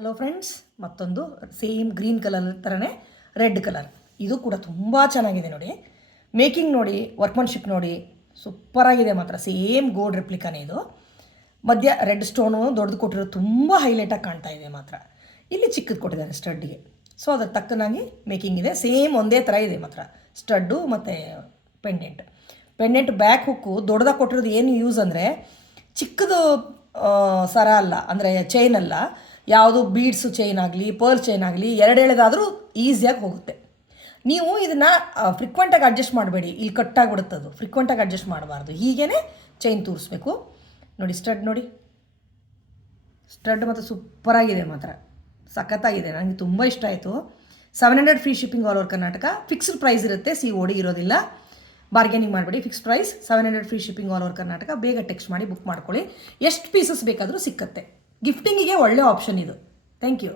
Hello friends, ಮತ್ತೊಂದು same green colour ಥರನೇ red colour. ಇದು ಕೂಡ ತುಂಬ ಚೆನ್ನಾಗಿದೆ ನೋಡಿ. ಮೇಕಿಂಗ್ ನೋಡಿ, ವರ್ಕ್ಮನ್ಶಿಪ್ ನೋಡಿ, ಸೂಪರಾಗಿದೆ ಮಾತ್ರ. ಸೇಮ್ ಗೋಲ್ಡ್ ರೆಪ್ಲಿಕಾನೇ ಇದು. ಮಧ್ಯ ರೆಡ್ ಸ್ಟೋನು ದೊಡ್ಡದು ಕೊಟ್ಟಿರೋದು ತುಂಬ ಹೈಲೈಟಾಗಿ ಕಾಣ್ತಾ ಇದೆ ಮಾತ್ರ. ಇಲ್ಲಿ ಚಿಕ್ಕದು ಕೊಟ್ಟಿದ್ದಾರೆ ಸ್ಟಡ್ಗೆ. ಸೊ ಅದಕ್ಕೆ ತಕ್ಕನಾಗಿ ಮೇಕಿಂಗ್ ಇದೆ. ಸೇಮ್ ಒಂದೇ ಥರ ಇದೆ ಮಾತ್ರ ಸ್ಟಡ್ಡು ಮತ್ತು ಪೆಂಡೆಂಟ್ ಬ್ಯಾಕ್ ಹುಕ್ಕು ದೊಡ್ಡದಾಗಿ ಕೊಟ್ಟಿರೋದು. ಏನು ಯೂಸ್ ಅಂದರೆ ಚಿಕ್ಕದು ಸರ ಅಲ್ಲ, ಅಂದರೆ ಚೈನ್ ಅಲ್ಲ, ಯಾವುದು ಬೀಡ್ಸು ಚೈನ್ ಆಗಲಿ ಪರ್ಲ್ ಚೈನ್ ಆಗಲಿ ಎರಡು ಎಳೆದಾದರೂ ಈಸಿಯಾಗಿ ಹೋಗುತ್ತೆ. ನೀವು ಇದನ್ನು ಫ್ರಿಕ್ವೆಂಟಾಗಿ ಅಡ್ಜಸ್ಟ್ ಮಾಡಬೇಡಿ, ಇಲ್ಲಿ ಕಟ್ಟಾಗಿಬಿಡುತ್ತದು. ಫ್ರಿಕ್ವೆಂಟಾಗಿ ಅಡ್ಜಸ್ಟ್ ಮಾಡಬಾರ್ದು, ಹೀಗೇ ಚೈನ್ ತೂರಿಸ್ಬೇಕು. ನೋಡಿ ಸ್ಟಡ್ ನೋಡಿ, ಸ್ಟಡ್ ಮತ್ತು ಸೂಪರಾಗಿದೆ ಮಾತ್ರ, ಸಖತ್ತಾಗಿದೆ. ನನಗೆ ತುಂಬ ಇಷ್ಟ ಆಯಿತು. 700 free shipping all over Karnataka. Fixed price ಇರುತ್ತೆ, COD ಇರೋದಿಲ್ಲ. ಬಾರ್ಗೇನಿಂಗ್ ಮಾಡಬೇಡಿ, fix price 700 free shipping all over Karnataka. ಬೇಗ ಟೆಕ್ಸ್ಟ್ ಮಾಡಿ ಬುಕ್ ಮಾಡ್ಕೊಳ್ಳಿ. ಎಷ್ಟು ಪೀಸಸ್ ಬೇಕಾದರೂ ಸಿಕ್ಕತ್ತೆ. ಗಿಫ್ಟಿಂಗಿಗೆ ಒಳ್ಳೆ ಆಪ್ಷನ್ ಇದು. Thank you.